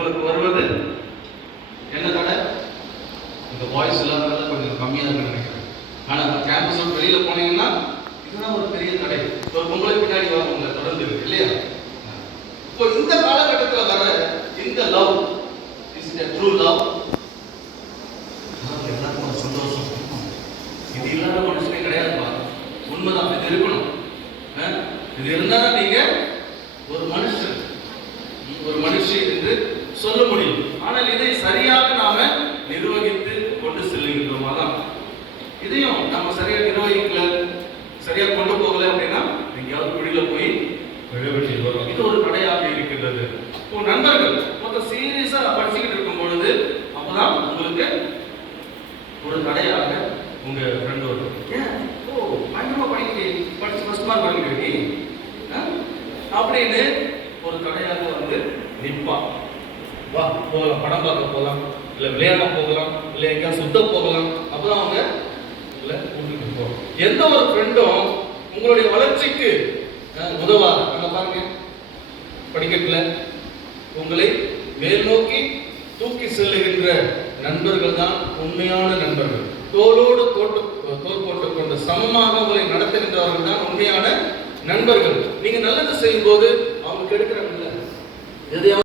உங்களுக்கு வருவது என்ன தடை? இந்த பாய்ஸ் இல்லாதனால கொஞ்சம் கம்மியாக இருக்குன்னு நினைக்கிறேன். ஆனால் கேம்பஸ் விட்டு வெளியில் போனீங்கன்னா இதுதான் ஒரு பெரிய தடை. ஒரு பொம்பளை பின்னாடி வரவங்க தொடர்ந்து இருக்கு இல்லையா? இப்போ இந்த காலகட்டத்தில் வர இந்த love is a true love. எல்லாருக்கும் ஒரு சந்தோஷம். இது இல்லாத மனுஷனே கிடையாதுப்பா. உண்மைதான், இது இருக்கணும். இது இருந்தாலும் நீங்க ஒரு மனுஷன் ஒரு மனுஷி என்று சொல்ல முடியும். ஆனால் இதை சரியாக நாம நிர்வகித்து கொண்டு செல்லுகின்றோமா தான். இதையும் நம்ம சரியா நிர்வகிக்கல, சரியா கொண்டு போகல அப்படின்னா எங்கேயாவது குடியில போய் வரும். இது ஒரு தடையாக இருக்கின்றது. இப்போ நண்பர்கள் மொத்தம் சீரியஸா படிச்சுக்கிட்டு இருக்கும் பொழுது அப்பதான் உங்களுக்கு ஒரு தடையாக உங்க ஃப்ரெண்ட் வரும். ஏன் பயங்கரமா படிச்சு ஃபர்ஸ்ட் மார்க் வாங்கிருக்கீங்க அப்படின்னு ஒரு தடையாக வந்து நிற்பா. வா போகலாம், படம் பார்க்க போகலாம், இல்லை விளையாட போகலாம், இல்லை எங்கேயா சுத்த போகலாம். அப்பதான் அவங்க இல்லை கூட்டிட்டு போகலாம். எந்த ஒரு ஃப்ரெண்டும் உங்களுடைய வளர்ச்சிக்கு உதவாது. அங்க பாருங்க, படிக்கட்டுல உங்களை மேல் நோக்கி தூக்கி செல்லுகின்ற நண்பர்கள் தான் உண்மையான நண்பர்கள். தோளோடு தோல் போட்டுக் கொண்டு சமமாக உங்களை நடத்துகின்றவர்கள் தான் உண்மையான நண்பர்கள். நீங்க நல்லது செய்யும் போது அவங்க கெடுக்கிறாங்கல்ல, எதையாவது